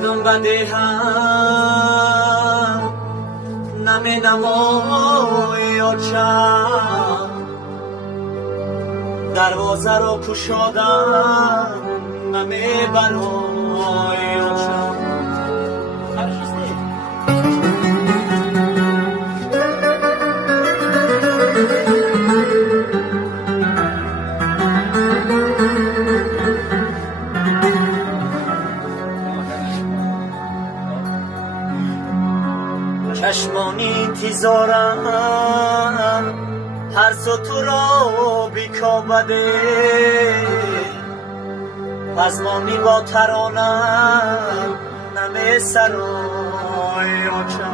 بدون بده هم نمی نمای آچم دروازه رو کشادم نمی برای آچم چشمانی تیزارم هر سو تو را بیکا بده پزمانی با ترانم نمه سرای آچم